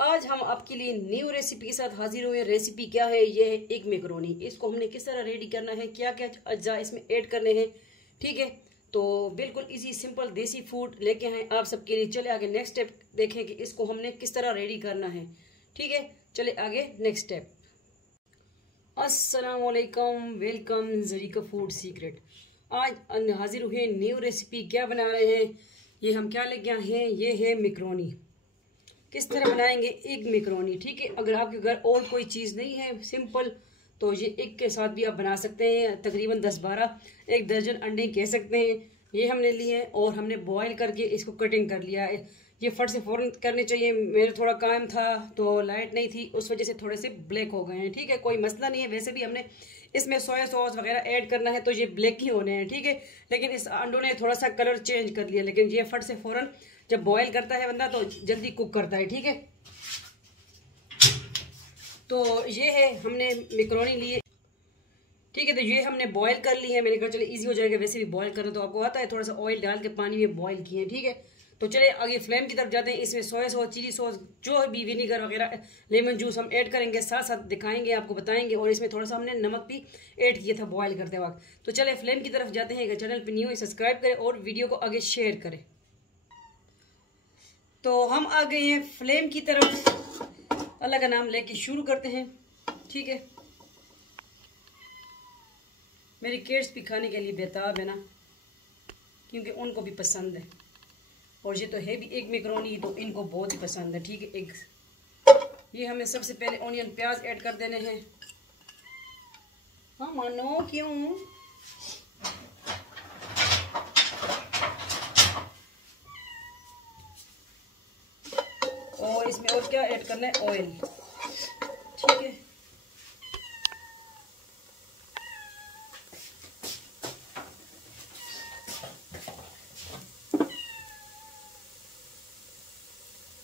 आज हम आपके लिए न्यू रेसिपी के साथ हाजिर हुए। रेसिपी क्या है? ये है एग मैकरोनी। इसको हमने किस तरह रेडी करना है, क्या क्या अज्जा इसमें ऐड करने हैं, ठीक है। तो बिल्कुल इजी सिंपल देसी फूड लेके आए आप सबके लिए। चले आगे नेक्स्ट स्टेप देखें कि इसको हमने किस तरह रेडी करना है, ठीक है। चले आगे नेक्स्ट स्टेप। अस्सलाम वालेकुम, वेलकम ज़रीका फूड सीक्रेट। आज हाजिर हुए न्यू रेसिपी। क्या बना रहे हैं? ये हम क्या लेके आए हैं? ये है मैकरोनी। किस तरह बनाएंगे? एग मैकरोनी, ठीक है। अगर आपके घर और कोई चीज़ नहीं है सिंपल, तो ये एग के साथ भी आप बना सकते हैं। तकरीबन 10-12 एक दर्जन अंडे कह सकते हैं, ये हमने लिए हैं और हमने बॉईल करके इसको कटिंग कर लिया है। ये फट से फ़ौरन करने चाहिए। मेरे थोड़ा काम था तो लाइट नहीं थी, उस वजह से थोड़े से ब्लैक हो गए हैं, ठीक है। कोई मसला नहीं है। वैसे भी हमने इसमें सोया सॉस वगैरह ऐड करना है तो ये ब्लैक ही होने हैं, ठीक है। लेकिन इस अंडों ने थोड़ा सा कलर चेंज कर लिया। लेकिन ये फट से फ़ौरन जब बॉयल करता है बंदा तो जल्दी कुक करता है, ठीक है। तो ये है हमने मैकरोनी लिए, ठीक है। तो ये हमने बॉयल कर ली है। मैंने कहा चले इजी हो जाएगा, वैसे भी बॉयल करना तो आपको आता है। थोड़ा सा ऑयल डाल के पानी में बॉयल किए, ठीक है। तो चले आगे फ्लेम की तरफ जाते हैं। इसमें सोया सॉस, चिली सॉस, जो भी विनीगर वगैरह, लेमन जूस हम ऐड करेंगे, साथ साथ दिखाएंगे, आपको बताएंगे। और इसमें थोड़ा सा हमने नमक भी ऐड किया था बॉयल करते वक्त। तो चले फ्लेम की तरफ जाते हैं। अगर चैनल पर न्यू है सब्सक्राइब करें और वीडियो को आगे शेयर करें। तो हम आ गए हैं फ्लेम की तरफ। अल्लाह का नाम लेके शुरू करते हैं, ठीक है। मेरी किड्स भी खाने के लिए बेताब है ना, क्योंकि उनको भी पसंद है। और ये तो है भी एग मैकरोनी, तो इनको बहुत ही पसंद है, ठीक है। एग ये हमें सबसे पहले ऑनियन प्याज ऐड कर देने हैं। हाँ मानो क्यों? और इसमें और क्या ऐड करना है? ऑयल, ठीक है।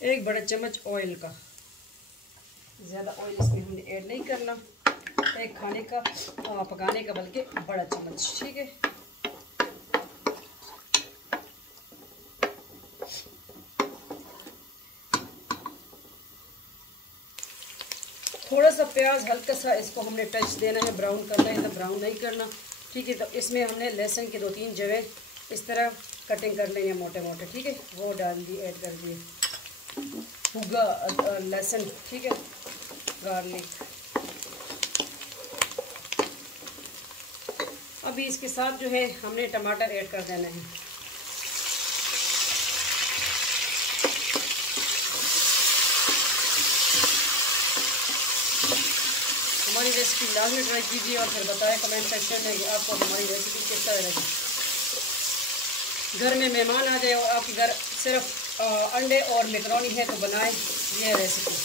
एक बड़ा चम्मच ऑयल का, ज़्यादा ऑयल इसमें हमने ऐड नहीं करना। एक खाने का पकाने का बल्कि बड़ा चम्मच, ठीक है। थोड़ा सा प्याज हल्का सा इसको हमने टच देना है, ब्राउन करना है, तो ब्राउन नहीं करना, ठीक है। तो इसमें हमने लहसुन के 2-3 जगह इस तरह कटिंग कर लेंगे मोटे मोटे, ठीक है। वो डाल दिए, ऐड कर दिए हुआ लहसुन, ठीक है, गार्लिक। अभी इसके साथ जो है हमने टमाटर ऐड कर देना है। हमारी रेसिपी लाजमी ट्राई कीजिए और फिर बताएं कमेंट सेक्शन में कि आपको हमारी रेसिपी किस तरह लगी। घर में मेहमान आ जाए और आपके घर सिर्फ अंडे और मैकरोनी है तो बनाएं ये रेसिपी।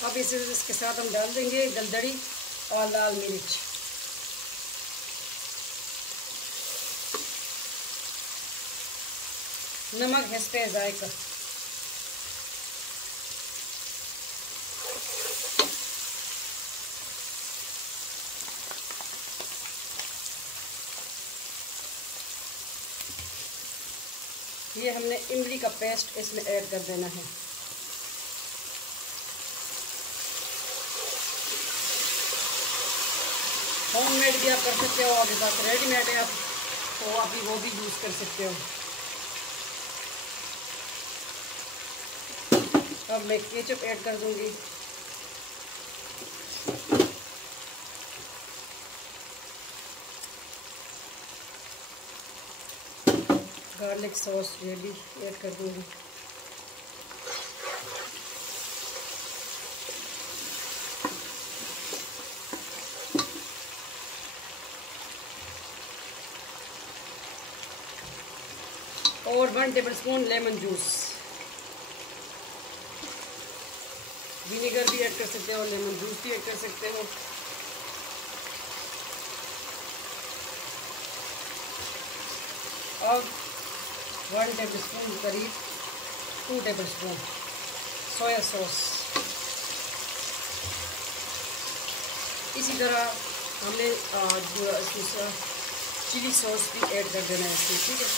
अब इसके साथ हम डाल देंगे गलदड़ी और लाल मिर्च। नमक हस्बे जायका। ये हमने इमली का पेस्ट इसमें ऐड कर देना है। होममेड भी आप कर सकते हो, आपके पास रेडीमेड है आप तो आप वो भी यूज़ कर सकते हो। अब मैं केचप ऐड कर दूंगी। गार्लिक सॉस ये भी ऐड कर दूंगी। और 1 टेबलस्पून लेमन जूस। विनेगर भी ऐड कर सकते हो, लेमन जूस भी ऐड कर सकते हो। अब 1 टेबल स्पून करीब 2 टेबल स्पून सोया सॉस। इसी तरह हमने चिली सॉस भी ऐड कर देना है इसमें, ठीक है।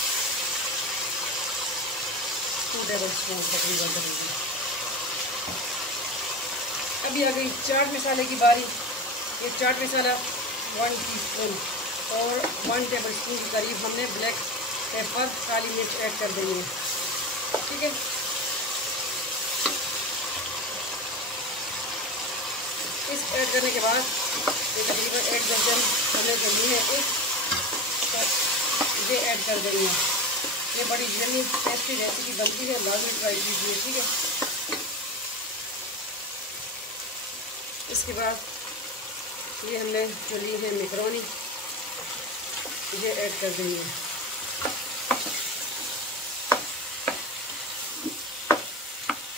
2 टेबल स्पून तकरीबन करेंगे। अभी आ गई चाट मसाले की बारी। ये चाट मसाला 1 टीस्पून और 1 टेबल स्पून के करीब हमने ब्लैक पेपर काली मिर्च ऐड कर देंगे, ठीक है। इस ऐड करने के बाद ये तकरीबन 1 दर्जन हमने जो ली है एक ये ऐड कर देंगे। ये बड़ी जल्दी टेस्टी रेसिपी बनती है, लाजमी ट्राई कीजिए, ठीक है। इसके बाद ये हमने जो ली है मैकरोनी ये ऐड कर देंगे।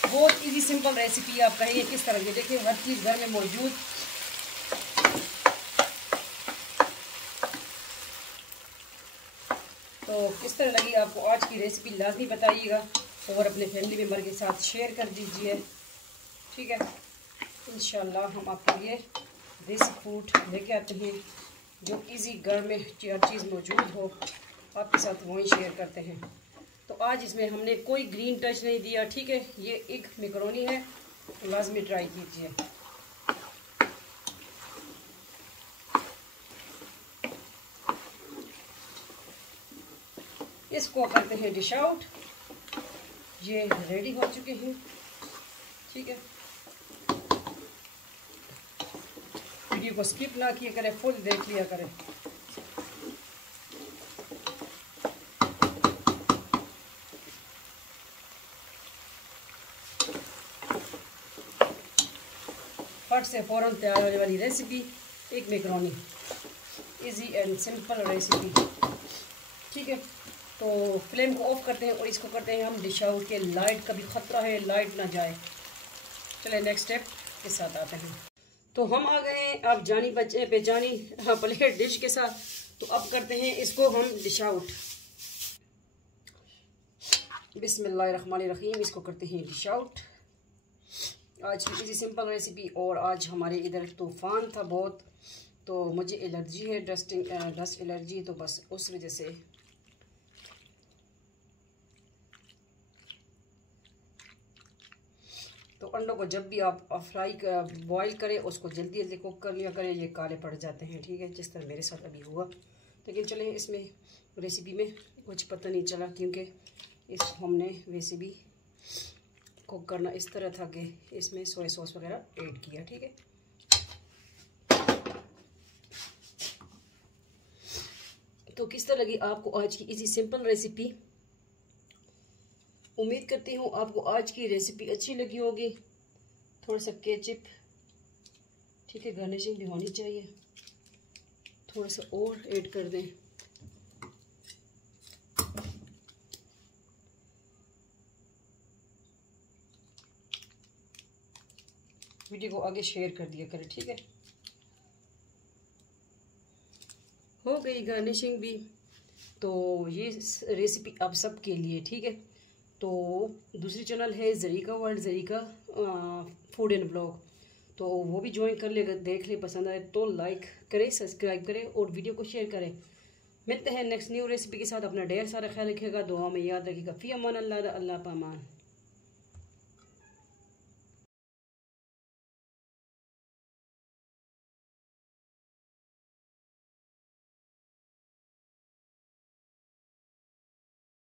बहुत इजी सिंपल रेसिपी, आप कहेंगे किस तरह की, देखिए हर चीज़ घर में मौजूद। तो किस तरह लगी आपको आज की रेसिपी लाजमी बताइएगा और अपने फैमिली मेम्बर के साथ शेयर कर दीजिए, ठीक है। इंशाल्लाह हम आपके लिए देसी फूड लेके आते हैं जो इजी घर में हर चीज़ मौजूद हो, आपके साथ वही शेयर करते हैं। तो आज इसमें हमने कोई ग्रीन टच नहीं दिया, ठीक है। ये एक मैकरोनी है, तो लाजमी ट्राई कीजिए। इसको करते हैं डिश आउट। ये रेडी हो चुके हैं, ठीक है। वीडियो को स्किप ना किया करें, फुल देख लिया करें। फट से फ़ौरन तैयार होने वाली रेसिपी एक macaroni, easy and simple recipe, ठीक है। तो फ्लेम को ऑफ करते हैं और इसको करते हैं हम डिश आउट के। लाइट का भी ख़तरा है, लाइट ना जाए। चले नेक्स्ट स्टेप के साथ आते हैं। तो हम आ गए हैं अब जानी पहचानी प्लेट डिश के साथ। तो अब करते हैं इसको हम डिश आउट। बिस्मिल्लाहिर्रहमानिर्रहीम। इसको करते हैं डिश आउट। आज की इजी सिंपल रेसिपी। और आज हमारे इधर तूफ़ान था बहुत, तो मुझे एलर्जी है, डस्ट एलर्जी, तो बस उस वजह से तो अंडों को जब भी आप फ्राई बॉईल करें उसको जल्दी जल्दी कुक कर लिया करें, ये काले पड़ जाते हैं, ठीक है, जिस तरह मेरे साथ अभी हुआ। लेकिन चले इसमें रेसिपी में कुछ पता नहीं चला, क्योंकि इसको हमने वैसे भी कुक करना इस तरह था कि इसमें सोया सॉस वगैरह ऐड किया, ठीक है। तो किस तरह लगी आपको आज की इजी सिंपल रेसिपी। उम्मीद करती हूँ आपको आज की रेसिपी अच्छी लगी होगी। थोड़ा सा केचप, ठीक है, गार्निशिंग भी होनी चाहिए, थोड़ा सा और ऐड कर दें। वीडियो को आगे शेयर कर दिया करें, ठीक है। हो गई गार्निशिंग भी। तो ये रेसिपी आप सबके लिए, ठीक है। तो दूसरी चैनल है Zarika world, Zarika food and blog, तो वो भी ज्वाइन कर ले। अगर देख ले, पसंद आए तो लाइक करें, सब्सक्राइब करें और वीडियो को शेयर करें। मिलते हैं नेक्स्ट न्यू रेसिपी के साथ। अपना ढेर सारा ख्याल रखिएगा, दुआ में याद रखिएगा। फ़ी अमान अल्लाह, अल्लाह पामान।